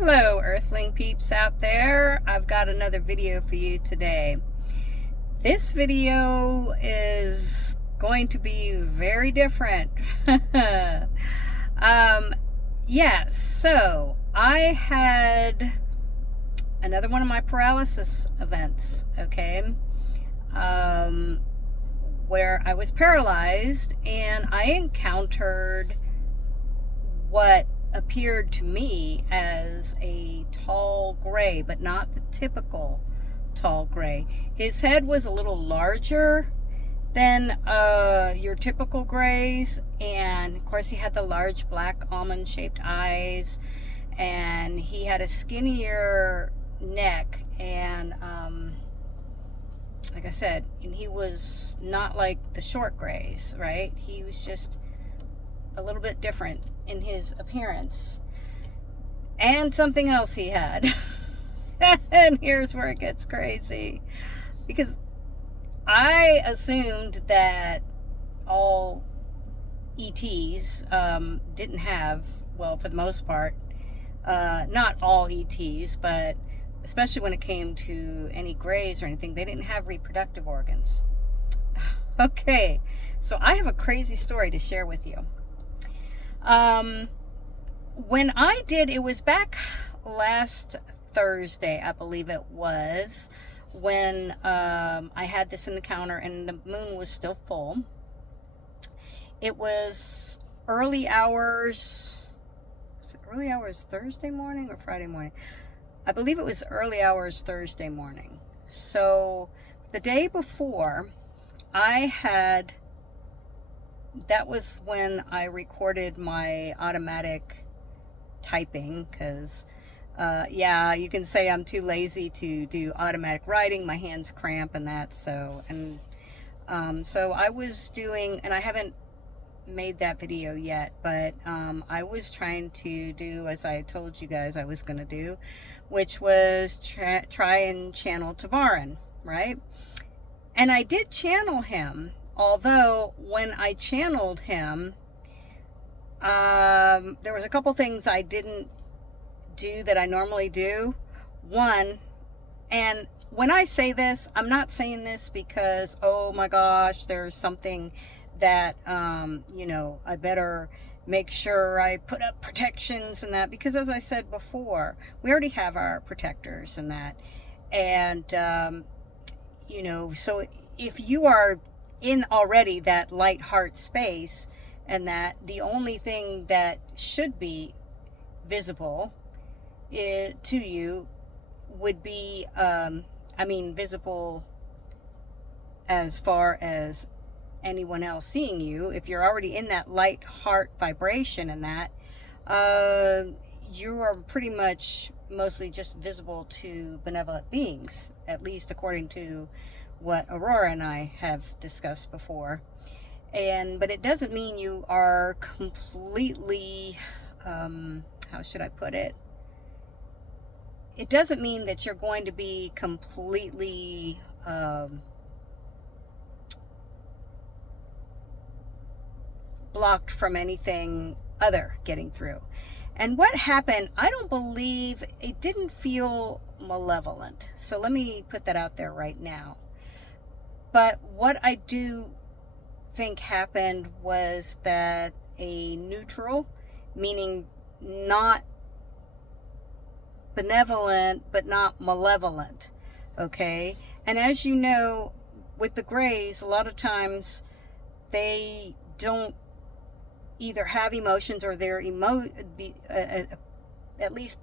Hello, Earthling peeps out there. I've got another video for you today. This video is going to be very different. Yeah, so I had another one of my paralysis events, okay? Where I was paralyzed and I encountered what appeared to me as a tall gray, but not the typical tall gray. His head was a little larger than your typical grays, and of course he had the large black almond shaped eyes, and he had a skinnier neck, and like I said, and he was not like the short grays, right? He was just a little bit different in his appearance. And something else he had. And here's where it gets crazy, because I assumed that all ETs didn't have, well, for the most part, not all ETs, but especially when it came to any grays or anything, they didn't have reproductive organs. Okay, so I have a crazy story to share with you. When I did, it was back last Thursday, I believe it was, when I had this encounter and the moon was still full. It was early hours. Was it early hours Thursday morning or Friday morning? I believe it was early hours Thursday morning. So the day before, that was when I recorded my automatic typing, because yeah, you can say I'm too lazy to do automatic writing. My hands cramp and that. So I was doing, and I haven't made that video yet, but I was trying to do as I told you guys I was going to do, which was try and channel Tavarin, right? And I did channel him, although when I channeled him, there was a couple things I didn't do that I normally do. One, and when I say this, I'm not saying this because, oh my gosh, there's something that, I better make sure I put up protections and that, because as I said before, we already have our protectors and that. And, so if you are in already that light heart space, and that the only thing that should be visible to you would be, visible as far as anyone else seeing you, if you're already in that light heart vibration and that, you are pretty much mostly just visible to benevolent beings, at least according to what Aurora and I have discussed before. But it doesn't mean you are completely, how should I put it? It doesn't mean that you're going to be completely blocked from anything other getting through. And what happened, I don't believe, it didn't feel malevolent. So let me put that out there right now. But what I do think happened was that a neutral, meaning not benevolent but not malevolent, okay? And as you know, with the grays, a lot of times they don't either have emotions, or their at least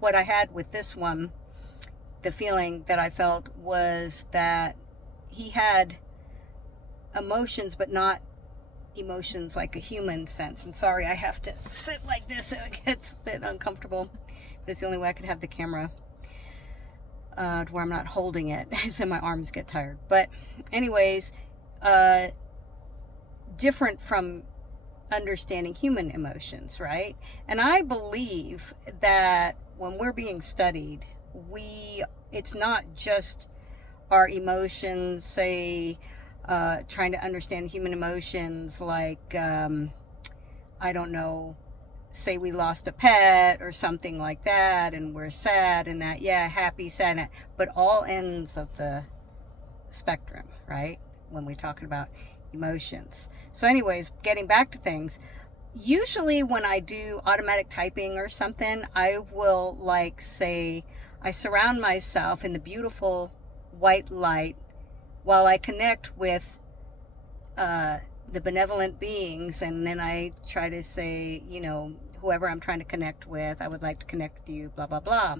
what I had with this one, the feeling that I felt was that he had emotions, but not emotions like a human sense. And sorry, I have to sit like this, so it gets a bit uncomfortable, but it's the only way I could have the camera to where I'm not holding it, so my arms get tired. But anyways, different from understanding human emotions, right? And I believe that when we're being studied, it's not just our emotions, say, trying to understand human emotions, like, I don't know, say we lost a pet or something like that, and we're sad and that, yeah, happy, sad, but all ends of the spectrum, right? When we're talking about emotions. So anyways, getting back to things, usually when I do automatic typing or something, I will like say, I surround myself in the beautiful white light while I connect with the benevolent beings, and then I try to say, you know, whoever I'm trying to connect with, I would like to connect with you, blah, blah, blah.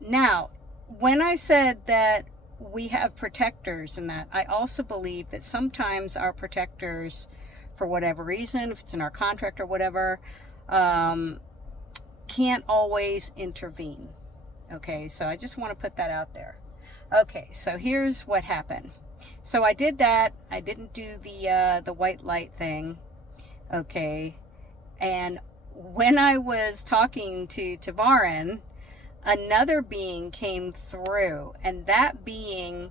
Now, when I said that we have protectors and that, I also believe that sometimes our protectors, for whatever reason, if it's in our contract or whatever, can't always intervene. Okay, so I just want to put that out there. Okay, so here's what happened. So I did that. I didn't do the white light thing. Okay, and when I was talking to Tavarin, another being came through, and that being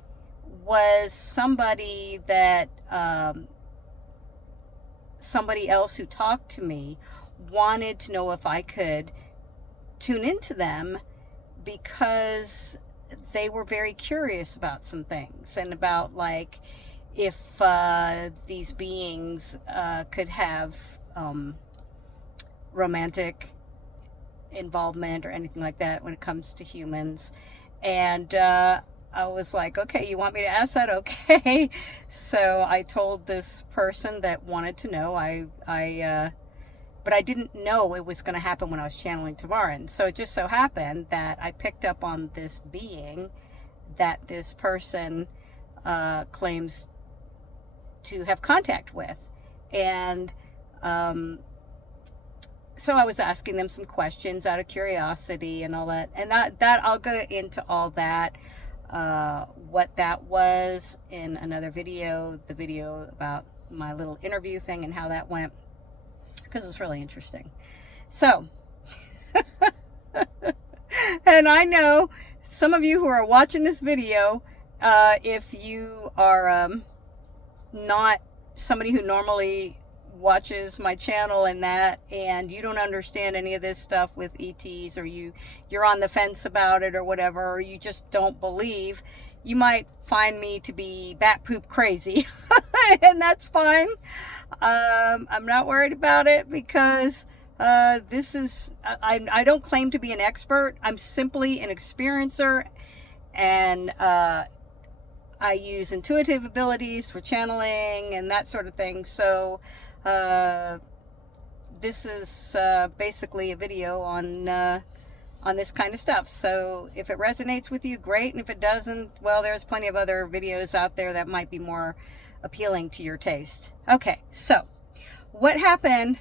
was somebody that somebody else who talked to me wanted to know if I could tune into them, because they were very curious about some things, and about like if these beings could have romantic involvement or anything like that when it comes to humans. And I was like, okay, you want me to ask that? Okay. So I told this person that wanted to know, but I didn't know it was going to happen when I was channeling Tavarin. So it just so happened that I picked up on this being that this person claims to have contact with. And so I was asking them some questions out of curiosity and all that. And that I'll go into all that, what that was in another video, the video about my little interview thing and how that went, because it was really interesting. So, and I know some of you who are watching this video, if you are not somebody who normally watches my channel and that, and you don't understand any of this stuff with ETs, or you're on the fence about it or whatever, or you just don't believe, you might find me to be bat poop crazy. And that's fine. I'm not worried about it, because this is, I don't claim to be an expert. I'm simply an experiencer, and I use intuitive abilities for channeling and that sort of thing. So this is basically a video on this kind of stuff. So if it resonates with you, great. And if it doesn't, well, there's plenty of other videos out there that might be more appealing to your taste. Okay, so what happened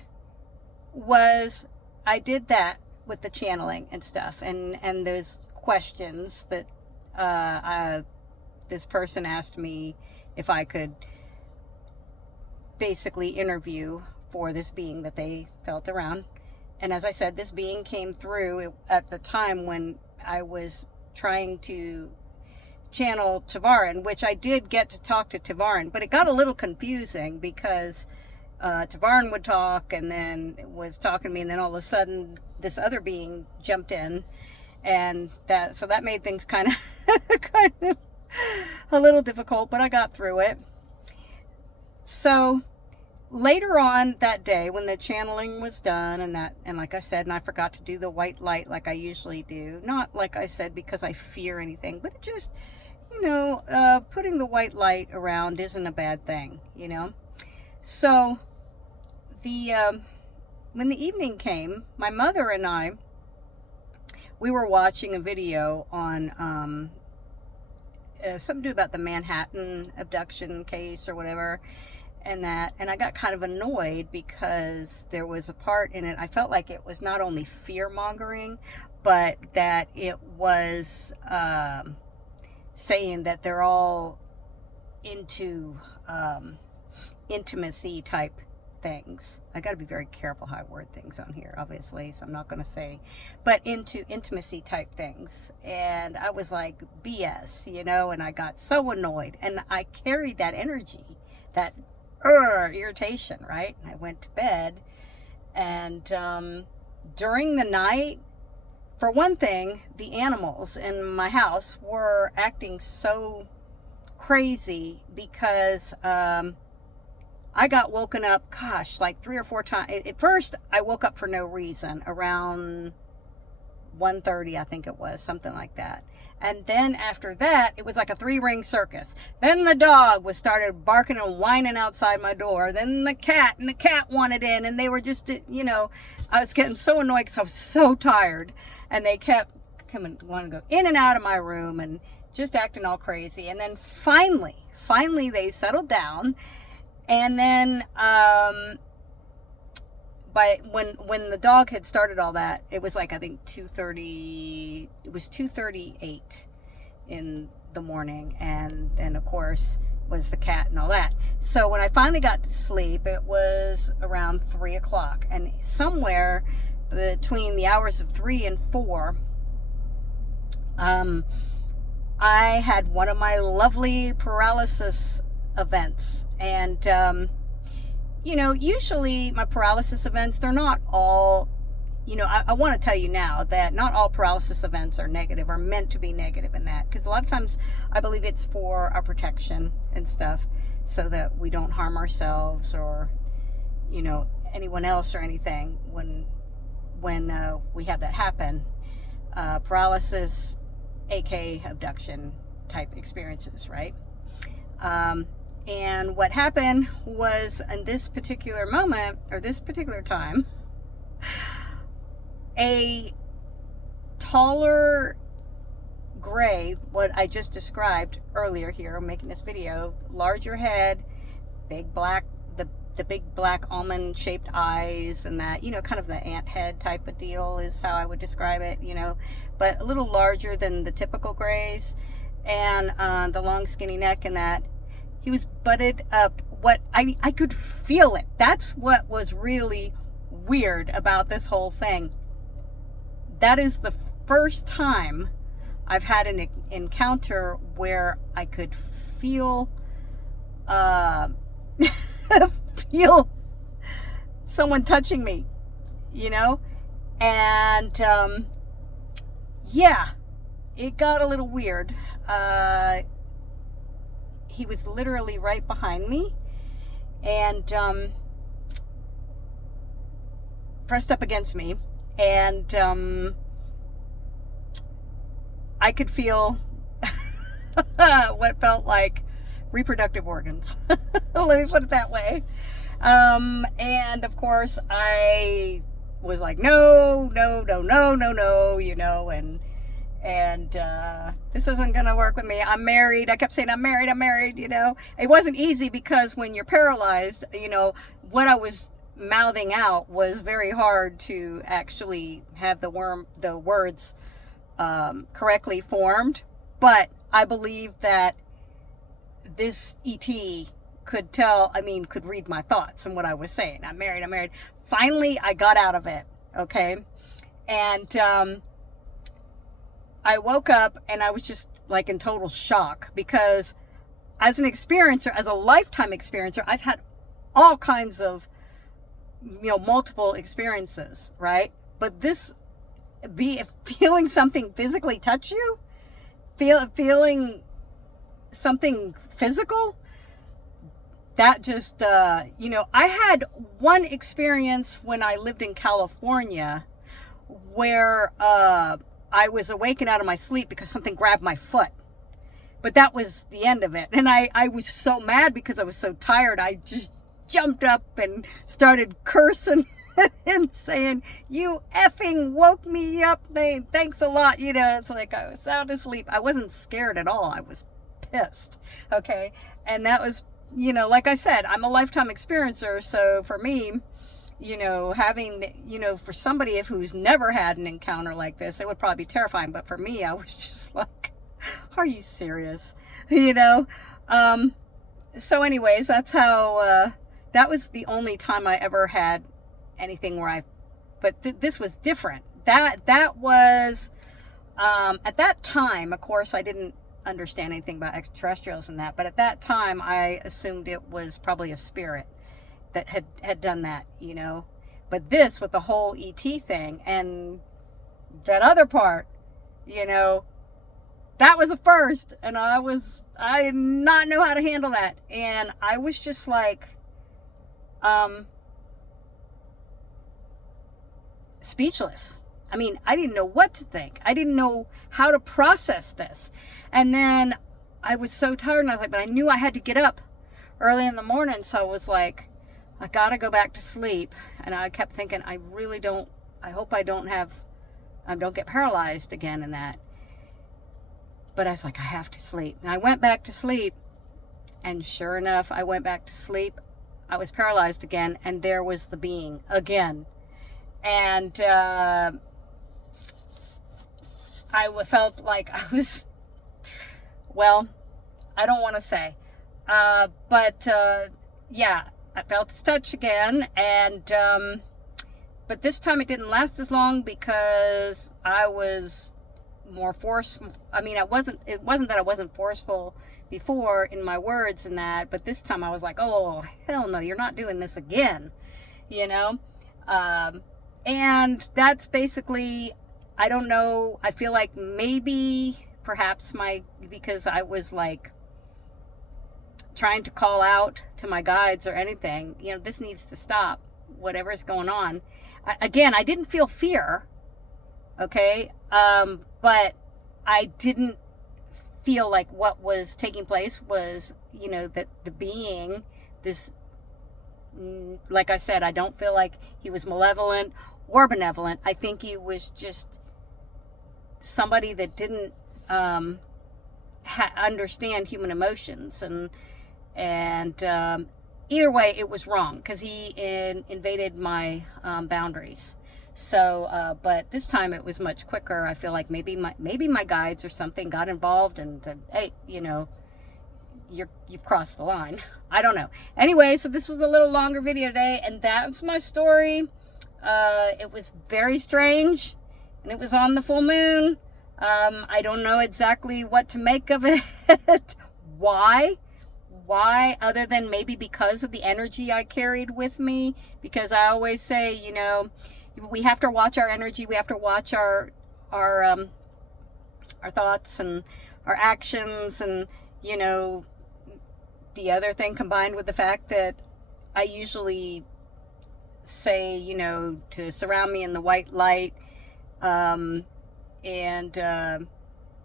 was I did that with the channeling and stuff, and those questions that this person asked me if I could basically interview for this being that they felt around. And as I said, this being came through at the time when I was trying to channel Tavarin, which I did get to talk to Tavarin, but it got a little confusing, because Tavarin would talk and then was talking to me, and then all of a sudden this other being jumped in, and that made things kind of a little difficult, but I got through it. So later on that day, when the channeling was done and like I said, and I forgot to do the white light like I usually do, not like I said because I fear anything, but it just, you know, putting the white light around isn't a bad thing, you know. So when the evening came, my mother and I, we were watching a video on something to do about the Manhattan abduction case or whatever, and I got kind of annoyed because there was a part in it, I felt like it was not only fear-mongering, but that it was saying that they're all into intimacy type things. I got to be very careful how I word things on here, obviously, so I'm not going to say, but into intimacy type things. And I was like, BS, you know, and I got so annoyed, and I carried that energy, that irritation, right? And I went to bed, And during the night, for one thing, the animals in my house were acting so crazy because I got woken up, gosh, like 3 or 4 times. At first, I woke up for no reason around 1:30, I think it was, something like that. And then after that, it was like a 3-ring circus. Then the dog started barking and whining outside my door. Then the cat, and the cat wanted in, and they were just, I was getting so annoyed because I was so tired. And they kept coming, wanting to go in and out of my room and just acting all crazy. And then finally they settled down. And then when the dog had started all that, it was like, I think 2:30, it was 2:38 in the morning. And then of course was the cat and all that. So when I finally got to sleep, it was around 3 o'clock, and somewhere between the hours of 3 and 4, I had one of my lovely paralysis events. And usually my paralysis events, they're not all, I want to tell you now that not all paralysis events are negative, or meant to be negative in that, because a lot of times I believe it's for our protection and stuff, so that we don't harm ourselves or anyone else or anything when we have that happen. Paralysis, aka abduction type experiences, right? And what happened was, in this particular moment, or this particular time, a taller gray, what I just described earlier here, I'm making this video, larger head, big black, the big black almond shaped eyes, and that, kind of the ant head type of deal is how I would describe it, but a little larger than the typical grays, and the long skinny neck, and that he was butted up. What I could feel it. That's what was really weird about this whole thing. That is the first time I've had an encounter where I could feel feel someone touching me, and yeah, it got a little weird. He was literally right behind me, and pressed up against me, and I could feel what felt like reproductive organs. Let me put it that way. And of course I was like, no, and this isn't gonna work with me. I'm married. I kept saying, I'm married. It wasn't easy, because when you're paralyzed, what I was mouthing out was very hard to actually have the words correctly formed. But I believe that this ET could read my thoughts and what I was saying. I'm married. Finally, I got out of it. Okay. And I woke up, and I was just like in total shock, because as an experiencer, as a lifetime experiencer, I've had all kinds of, multiple experiences, right? But this, feeling something physically touch you, feeling something physical, that just, I had one experience when I lived in California where, I was awakened out of my sleep because something grabbed my foot. But that was the end of it. And I was so mad because I was so tired. I just jumped up and started cursing and saying, you effing woke me up. Thanks a lot. It's like I was sound asleep. I wasn't scared at all. I was pissed. Okay. And that was, like I said, I'm a lifetime experiencer. So for me, having, for somebody who's never had an encounter like this, it would probably be terrifying. But for me, I was just like, are you serious? So anyways, that's how, that was the only time I ever had anything where but this was different. That was, at that time, of course, I didn't understand anything about extraterrestrials and that, but at that time, I assumed it was probably a spirit that had done that, But this with the whole ET thing and that other part, you know, that was a first, and I did not know how to handle that. And I was just like, speechless. I mean, I didn't know what to think. I didn't know how to process this. And then I was so tired, and I was like, but I knew I had to get up early in the morning. So I was like, I gotta go back to sleep. And I kept thinking, I hope I don't get paralyzed again in that. But I was like, I have to sleep. And I went back to sleep, and sure enough, I went back to sleep. I was paralyzed again, and there was the being again. And I felt like I was, well, I don't want to say, but yeah, I felt his touch again, and but this time it didn't last as long because I was more forceful. I mean, it wasn't that I wasn't forceful before in my words and that, but this time I was like, oh, hell no, you're not doing this again, you know? And that's basically, I don't know, I feel like maybe, perhaps because I was like trying to call out to my guides or anything, you know, this needs to stop, whatever's going on. Again, I didn't feel fear, okay? But I didn't feel like what was taking place was, you know, that the being, this, like I said, I don't feel like he was malevolent or benevolent. I think he was just somebody that didn't understand human emotions, and either way, it was wrong because he invaded my boundaries. So, but this time it was much quicker. I feel like maybe my guides or something got involved and said, hey, you know, you've crossed the line. I don't know. Anyway, so this was a little longer video today, and that's my story. It was very strange, and it was on the full moon. I don't know exactly what to make of it. Why, other than maybe because of the energy I carried with me, because I always say, you know, we have to watch our energy. We have to watch our thoughts and our actions, and, you know, the other thing combined with the fact that I usually say, you know, to surround me in the white light, and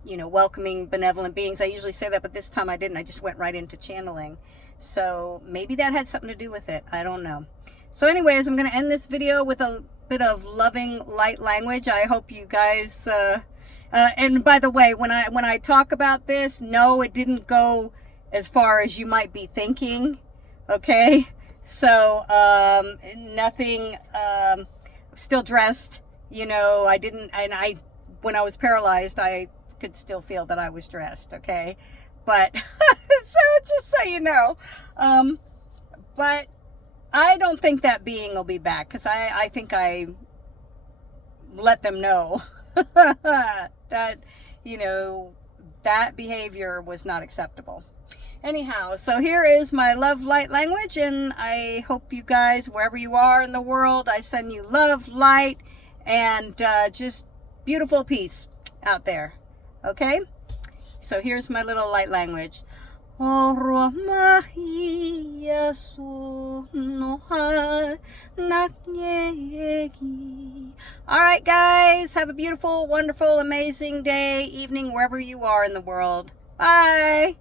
you know, welcoming benevolent beings. I usually say that, but this time I didn't. I just went right into channeling. So maybe that had something to do with it. I don't know. So anyways, I'm going to end this video with a bit of loving light language. I hope you guys, and by the way, when I talk about this, no, it didn't go as far as you might be thinking. Okay. So, nothing, still dressed, you know, when I was paralyzed, I could still feel that I was dressed. Okay. But, so just so you know, but I don't think that being will be back, because I think I let them know that, you know, that behavior was not acceptable. Anyhow, so here is my love light language, and I hope you guys, wherever you are in the world, I send you love, light, and just beautiful peace out there. Okay? So here's my little light language. Alright guys, have a beautiful, wonderful, amazing day, evening, wherever you are in the world. Bye!